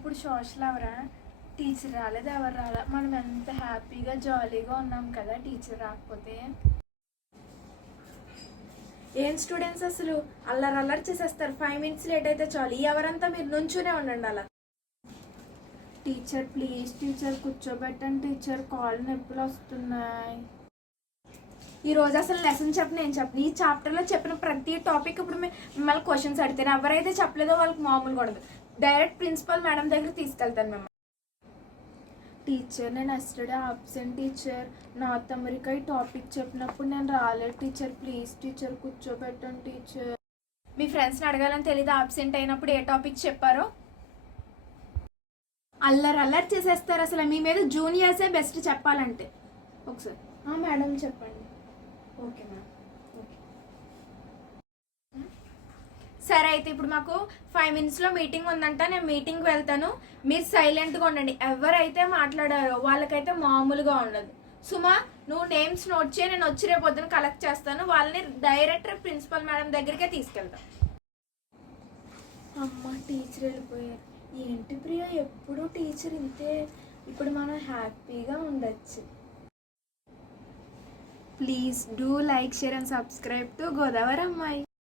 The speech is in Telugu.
ఇప్పుడు సోషల్ అవరా టీచర్ రాలేదు, ఎవరు రాలే, మనం ఎంత హ్యాపీగా జాలీగా ఉన్నాం కదా టీచర్ రాకపోతే. ఏం స్టూడెంట్స్ అసలు అల్లరి చేసేస్తారు. 5 minutes లేట్ అయితే చాలు, ఎవరంతా మీరు నుంచునే ఉండండి అలా. టీచర్ ప్లీజ్ టీచర్ కూర్చోబెట్టండి టీచర్, కాళ్ళు నొప్పులు వస్తున్నాయి. ఈ రోజు అసలు లెసన్ నేను చెప్పను. ఈ చాప్టర్లో చెప్పిన ప్రతి టాపిక్ ఇప్పుడు మిమ్మల్ని క్వశ్చన్స్ అడిగితే ఎవరైతే చెప్పలేదో వాళ్ళకి మామూలు కూడా డైరెక్ట్ ప్రిన్సిపల్ మేడం దగ్గర తీసుకెళ్తాను మిమ్మల్ని. టీచర్ నేను yesterday absent teacher, north America ఈ టాపిక్ చెప్పినప్పుడు నేను రాలేదు టీచర్, ప్లీజ్ టీచర్ కూర్చోబెట్టండి టీచర్. మీ ఫ్రెండ్స్ని అడగాలని తెలీదు ఆబ్సెంట్ అయినప్పుడు ఏ టాపిక్ చెప్పారో? అల్లరి చేసేస్తారు అసలు. మీ మీద జూనియర్సే బెస్ట్ చెప్పాలంటే. ఒకసారి మేడం చెప్పండి. Okay ma'am, okay. సరే అయితే ఇప్పుడు మాకు 5 minutesలో మీటింగ్ ఉందంట, నేను మీటింగ్కి వెళ్తాను. మీరు సైలెంట్గా ఉండండి. ఎవరైతే మాట్లాడారో వాళ్ళకైతే మామూలుగా ఉండదు. సుమా నువ్వు నేమ్స్ నోట్ చేయి, నేను వచ్చి రేపు పొద్దున కలెక్ట్ చేస్తాను. వాళ్ళని డైరెక్ట్ ప్రిన్సిపల్ మేడం దగ్గరికే తీసుకెళ్తాను. అమ్మ టీచర్ వెళ్ళిపోయారు. ఏంటి ప్రియా ఎప్పుడు టీచర్ ఇంతే, ఇప్పుడు మనం హ్యాపీగా ఉండొచ్చు. Please do like, share and subscribe to Godavari అమ్మాయి.